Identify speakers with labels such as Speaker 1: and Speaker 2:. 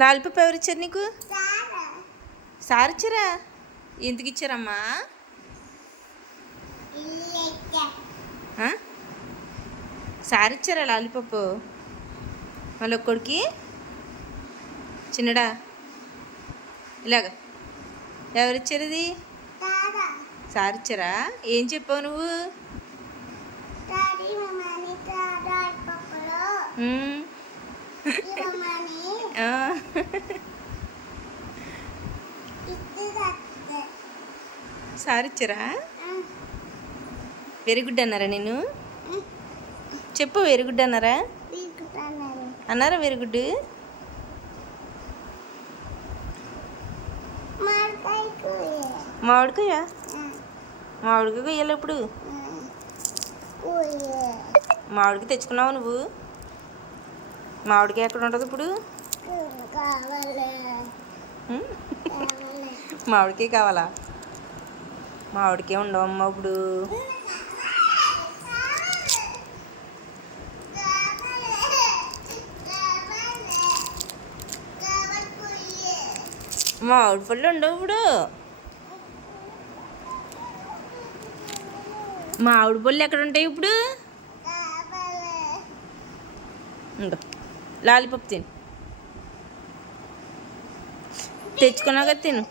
Speaker 1: Lollipop ఎవరు ఇచ్చారు నీకు? సార్. ఇచ్చారా ఎందుకు ఇచ్చారమ్మా? సార్ ఇచ్చారా లాలిపప్పు? మళ్ళీ ఒక్కడికి చిన్నడా? ఇలాగా. ఎవరిచ్చారు ఇది? సార్. ఇచ్చారా ఏం చెప్పావు నువ్వు. సార్ ఇచ్చారా వెరీ గుడ్ అన్నారా నేను చెప్పు వెరీ గుడ్ అన్నారా అన్నారా వెరీ గుడ్ మామిడికాయ మామిడికాయ కొయ్యాలి ఇప్పుడు మామిడికాయ తెచ్చుకున్నావు నువ్వు? మామిడికాయ ఎక్కడ ఉంటుంది ఇప్పుడు? ఉమ్, మామిడికాయ కావాలా? మామిడికాయ ఉండవమ్మా ఇప్పుడు. మామిడి పళ్ళు ఉండవు ఇప్పుడు. మామిడి పళ్ళు ఎక్కడ ఉంటాయి ఇప్పుడు? ఉండవు లాలిపప్పు తిను. తెచ్చుకున్నాక తిను.